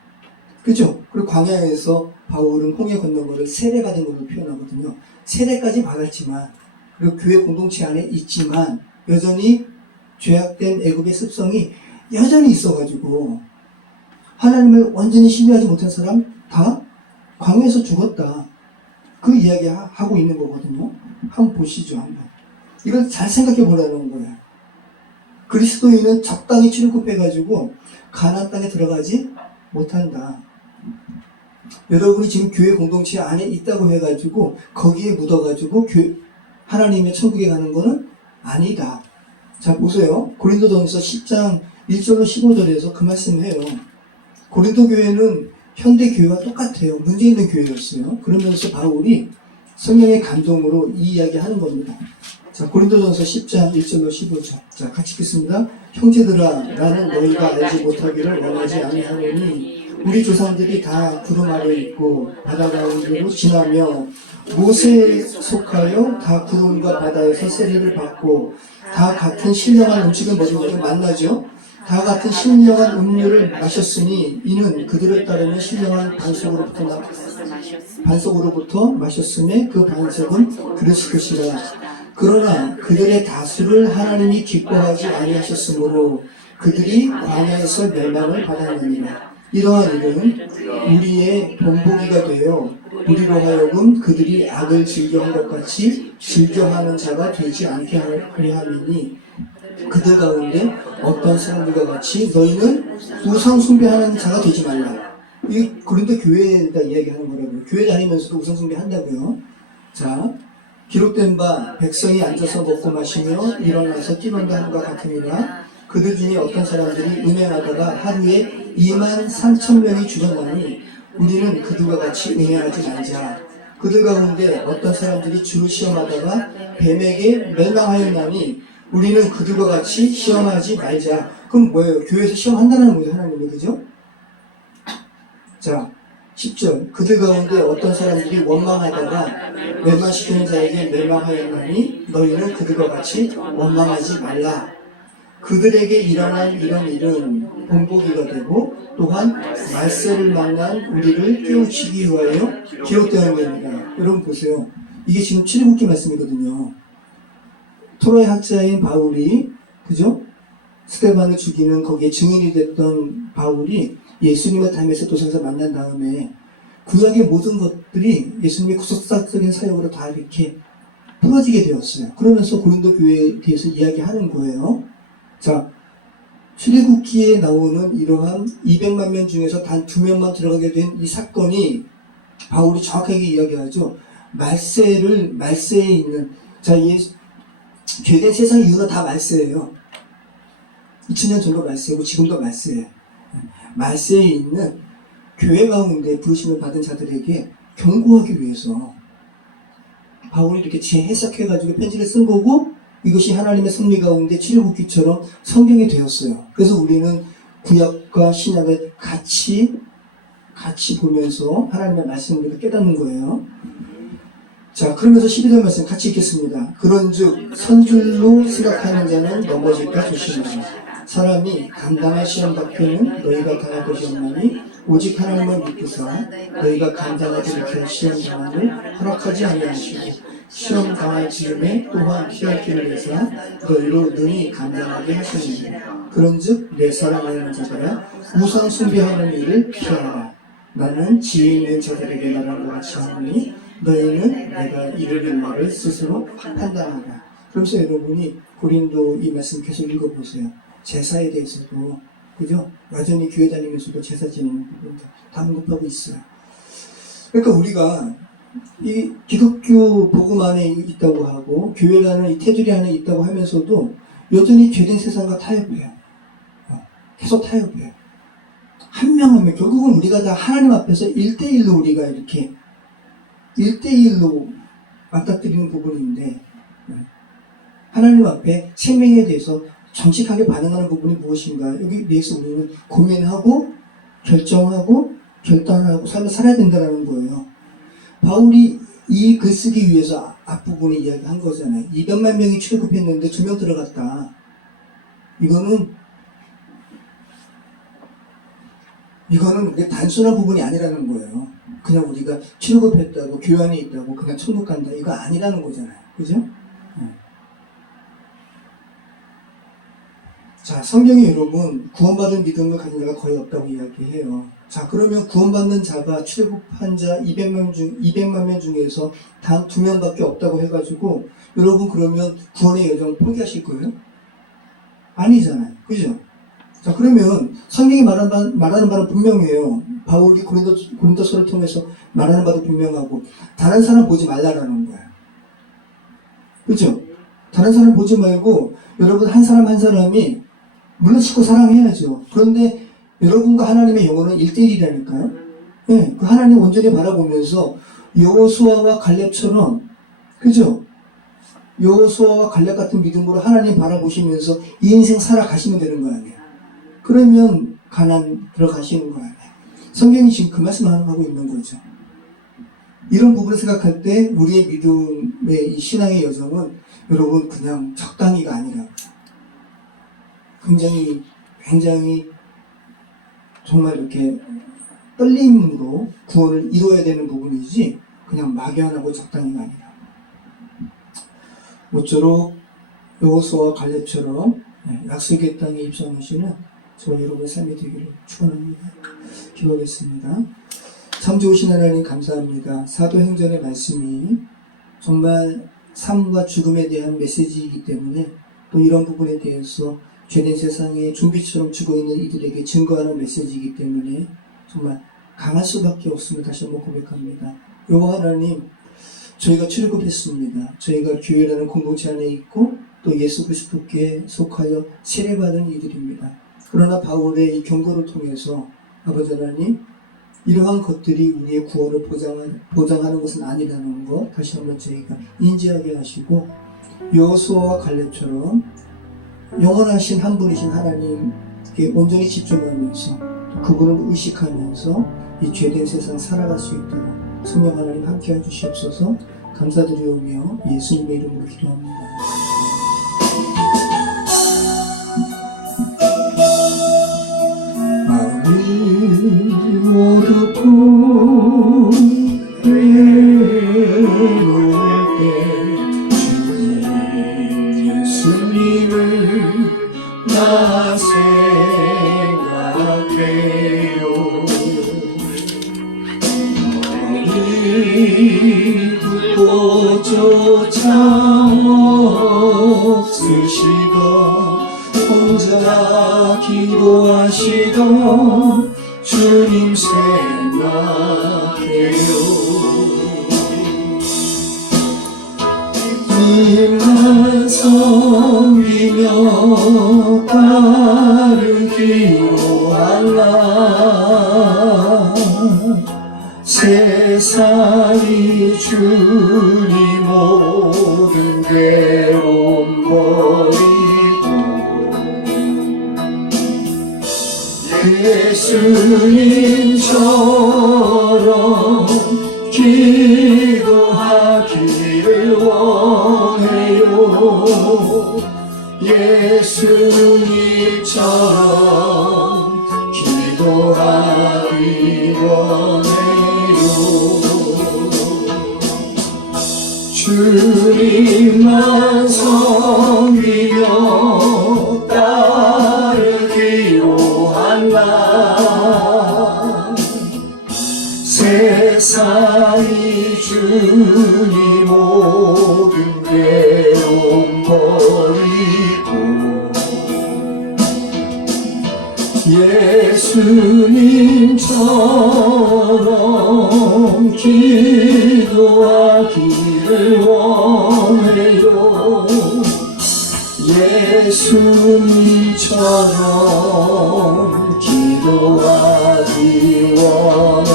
그죠? 그리고 광야에서 바울은 홍해 건넌 것을 세례받은 걸로 표현하거든요. 세례까지 받았지만, 그리고 교회 공동체 안에 있지만, 여전히 죄악된 애굽의 습성이 여전히 있어가지고, 하나님을 완전히 신뢰하지 못한 사람 다 광야에서 죽었다. 그 이야기 하고 있는 거거든요. 한번 보시죠, 한번. 이걸 잘 생각해 보라는 거예요. 그리스도인은 적당히 출애굽해가지고 가나안 땅에 들어가지 못한다. 여러분이 지금 교회 공동체 안에 있다고 해가지고 거기에 묻어가지고 하나님의 천국에 가는 거는 아니다. 자, 보세요. 고린도전서 10장 1절로 15절에서 그 말씀을 해요. 고린도 교회는 현대 교회와 똑같아요. 문제 있는 교회였어요. 그러면서 바울이 성령의 감동으로 이 이야기 하는 겁니다. 자, 고린도전서 10장 1절로 15절. 자, 같이 읽겠습니다. 형제들아, 나는 너희가 알지 못하기를 원하지 아니하노니 우리 조상들이 다 구름 아래 있고 바다 가운데로 지나며 모세에 속하여 다 구름과 바다에서 세례를 받고 다 같은 신령한 음식을 먹으면 만나죠. 다 같은 신령한 음료를 마셨으니 이는 그들을 따르는 신령한 반석으로부터 마셨음에 그 반석은 그릇일 것이라. 그러나 그들의 다수를 하나님이 기뻐하지 아니하셨으므로 그들이 광야에서 멸망을 받았느니라. 이러한 일은 우리의 본보기가 되어 우리로 하여금 그들이 악을 즐겨한 것 같이 즐겨하는 자가 되지 않게 하려 함이니 그들 가운데 어떤 사람들과 같이 너희는 우상 숭배하는 자가 되지 말라. 이 고린도 교회에다 이야기하는 거라고요. 교회 다니면서도 우상 숭배한다고요. 자, 기록된 바 백성이 앉아서 먹고 마시며 일어나서 뛰논다 하는 것 같으니라. 그들 중에 어떤 사람들이 음행하다가 하루에 23,000명이 죽었나니 우리는 그들과 같이 음행하지 말자. 그들 가운데 어떤 사람들이 주를 시험하다가 뱀에게 멸망하였나니 우리는 그들과 같이 시험하지 말자. 그럼 뭐예요? 교회에서 시험한다는 거죠, 하나님이. 그죠? 자, 10절. 그들 가운데 어떤 사람들이 원망하다가 멸망시키는 자에게 멸망하였나니 너희는 그들과 같이 원망하지 말라. 그들에게 일어난 이런 일은 본보기가 되고 또한 말세를 만난 우리를 깨우치기 위하여 기록되어 있습니다. 여러분 보세요. 이게 지금 출애굽기 말씀이거든요. 토라의 학자인 바울이, 그죠? 스데반을 죽이는 거기에 증인이 됐던 바울이 예수님을 담에서 도상에서 만난 다음에 구약의 모든 것들이 예수님의 구속사적인 사역으로 다 이렇게 풀어지게 되었어요. 그러면서 고린도 교회에 대해서 이야기하는 거예요. 자, 출애굽기에 나오는 이러한 200만 명 중에서 단 2명만 들어가게 된 이 사건이 바울이 정확하게 이야기하죠. 말세에 있는, 자, 이 죄된 세상 이유는 다 말세예요. 2000년 전도 말세고 지금도 말세예요. 말세에 있는 교회 가운데 부르심을 받은 자들에게 경고하기 위해서 바울이 이렇게 재해석해가지고 편지를 쓴 거고, 이것이 하나님의 섭리 가운데 출애굽기처럼 성경이 되었어요. 그래서 우리는 구약과 신약을 같이 보면서 하나님의 말씀을 깨닫는 거예요. 자, 그러면서 12절 말씀 같이 읽겠습니다. 그런즉 선줄로 생각하는 자는 넘어질까 조심하라. 사람이 감당할 시험 받기는 너희가 당할 것이 없나니 오직 하나님을 믿으사 너희가 감당하지 못할 시험 당함을 허락하지 아니하시고 시험 당할 즈음에 또한 피할 길을 내사 너희로 능히 감당하게 하시느니라. 그런즉 내 사랑하는 자들아 우상 숭배하는 일을 피하라. 나는 지혜 있는 자들에게 말한 것 같이 하노니 너희는 내가 이르는 말을 스스로 판단하라. 그러면서 여러분이 고린도 이 말씀 계속 읽어보세요. 제사에 대해서도, 그죠? 여전히 교회 다니면서도 제사 지내는 부분도 다 언급하고 있어요. 그러니까 우리가 이 기독교 복음 안에 있다고 하고 교회라는 이 테두리 안에 있다고 하면서도 여전히 죄된 세상과 타협해요. 계속 타협해요. 한 명 한 명, 결국은 우리가 다 하나님 앞에서 1대1로 우리가 이렇게 1대1로 맞닥뜨리는 부분인데, 하나님 앞에 생명에 대해서 정직하게 반응하는 부분이 무엇인가, 여기 대해서 우리는 고민하고 결정하고 결단하고 삶을 살아야 된다는 거예요. 바울이 이 글 쓰기 위해서 앞부분에 이야기한 거잖아요. 200만 명이 출애굽했는데 2명 들어갔다. 이거는 단순한 부분이 아니라는 거예요. 그냥 우리가 출애굽했다고, 교회 안에 있다고 그냥 천국 간다, 이거 아니라는 거잖아요. 그죠? 자, 성경이 여러분 구원받은 믿음을 가진 자가 거의 없다고 이야기해요. 자, 그러면 구원받는 자가 출애굽한 자 200만 명 중에서 단 2명밖에 없다고 해가지고 여러분 그러면 구원의 여정 포기하실 거예요? 아니잖아요. 그죠? 자, 그러면 성경이 말하는 바는 분명해요. 바울이 고린도서를 통해서 말하는 바도 분명하고 다른 사람 보지 말라라는 거예요. 그죠? 다른 사람 보지 말고 여러분 한 사람 한 사람이 물러치고 사랑해야죠. 그런데 여러분과 하나님의 영혼은 1대1이라니까요. 네, 그 하나님 온전히 바라보면서 여호수아와 갈렙처럼, 그죠? 여호수아와 갈렙 같은 믿음으로 하나님 바라보시면서 이 인생 살아가시면 되는 거 아니에요. 그러면 가나안 들어가시는 거 아니에요. 성경이 지금 그 말씀을 하고 있는 거죠. 이런 부분을 생각할 때 우리의 믿음의 이 신앙의 여정은 여러분 그냥 적당히가 아니라 굉장히 정말 이렇게 떨림으로 구원을 이루어야 되는 부분이지 그냥 막연하고 적당히가 아니라, 모쪼록 여호수아와 갈렙처럼 약속의 땅에 입성하시는 저와 여러분의 삶이 되기를 축원합니다. 기도하겠습니다. 참 좋으신 하나님 감사합니다. 사도행전의 말씀이 정말 삶과 죽음에 대한 메시지이기 때문에 또 이런 부분에 대해서 죄된 세상에 좀비처럼 죽어있는 이들에게 증거하는 메시지이기 때문에 정말 강할 수밖에 없음을 다시 한번 고백합니다. 여호와 하나님, 저희가 출애굽했습니다. 저희가 교회라는 공동체 안에 있고 또 예수 그리스도께 속하여 세례받은 이들입니다. 그러나 바울의 이 경고를 통해서 아버지 하나님, 이러한 것들이 우리의 구원을 보장하는 것은 아니라는 것 다시 한번 저희가 인지하게 하시고, 여호수아와 갈렙처럼 영원하신 한 분이신 하나님께 온전히 집중하면서 그분을 의식하면서 이 죄된 세상 살아갈 수 있도록 성령 하나님 함께 해주시옵소서. 감사드리오며 예수님의 이름으로 기도합니다. 어둡고 외로울 때 예수님을 나 생각해요. 듣고조차 없으시던 혼자 기도하시던 주님 생각해요. 님만 섬기며 따르기로 할라. 세상이 주니 모든 괴로움 버리고 예수님처럼 기도하기를 원해요. 예수님처럼 기도하기 원해요. 주님만 섬기며 따르기로 한다. 세상이 주니 모든 괴로움 버리고 예수님처럼 기도하기를 원해요. 예수님처럼 기도하기 원해요.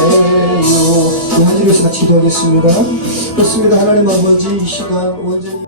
하늘에서 같이 기도하겠습니다. 그렇습니다. 하나님 아버지, 이 시간 온전히